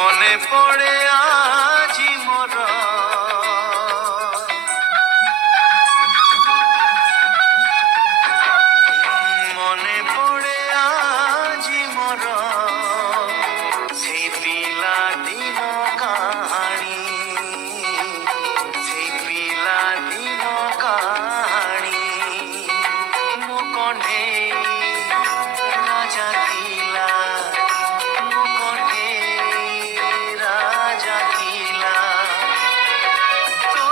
মনে পড়ে আজি মোর মনে পড়ে আজি মোর সেই পিলা দিন কাহানি সেই পিলা দিন কাহানি মো কণ্ঠে রাজা ଥିଲା ମୋ କଣ୍ଠେ ରାଜା ଥିଲା ତୋ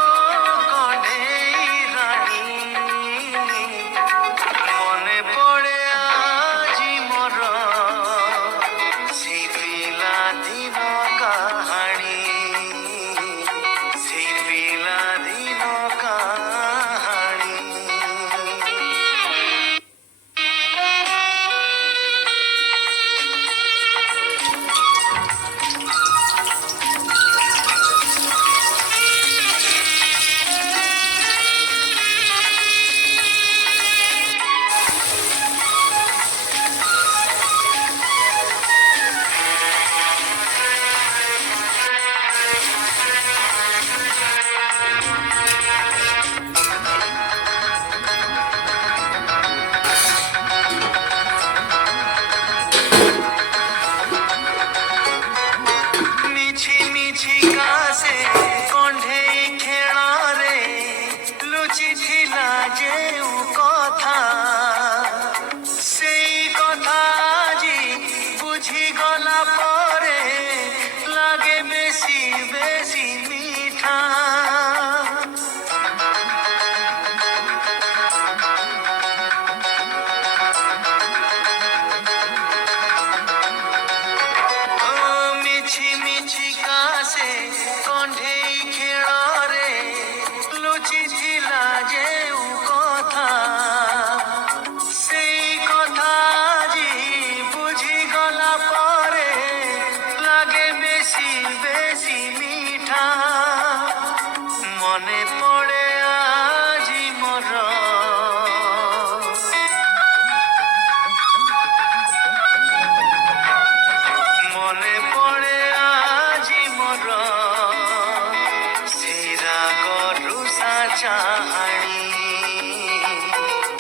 କଣ୍ଢେଇ ରାଣୀ ମନେ ପଡ଼େ ଆଜି ମୋର ସେଇ ପିଲାଦିନ କାହାଣୀ ସେଇ ପିଲାଦିନ କାହାଣୀ। ମିଛିକାସେ କଣ୍ଢେଇ ଖେଳରେ ଲୁଚିଥିଲା ଯେଉଁ କଥା ସେଇ କଥା ଆଜି ବୁଝିଗଲା ପରେ ଲାଗେ ବେଶୀ ବେଶୀ ମିଠା। ମିଛିକାସେ କଣ୍ଢେଇ ଖେଳରେ ଲୁଚିଥିଲା ଯେଉଁ କଥା ସେଇ କଥା ଆଜି ବୁଝିଗଲା ପରେ ଲାଗେ ବେଶୀ ବେଶୀ ମିଠା। ମନେ ପଡ଼େ ଆଜି ମୋର মনে পড়ে আজি মোর সেই রাগ রুষা চাহাণী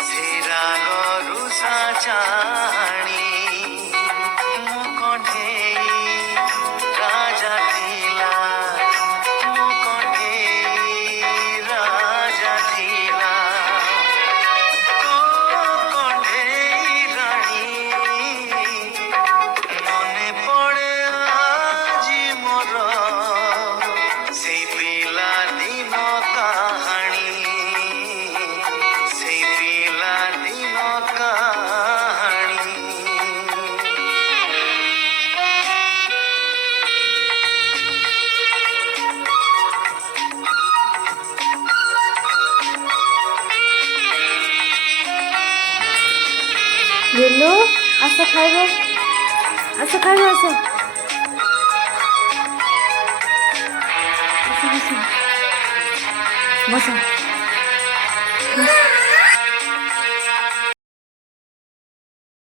সেই রাগ রুষা চাহাণী ମୋ କଣ୍ଢେଇ ରାଜା ଥିଲା ମୋ କଣ୍ଢେଇ ରାଜା ଥିଲା ତୋ କଣ୍ଢେଇ ରାଣୀ মনে পড়ে আজি মোর সেই পিলাদিন কাহাণী সেই পিলাদিন কাহাণী। গেলু আচ্ছা খাইব আচ্ছা খাইব আচ্ছা বসো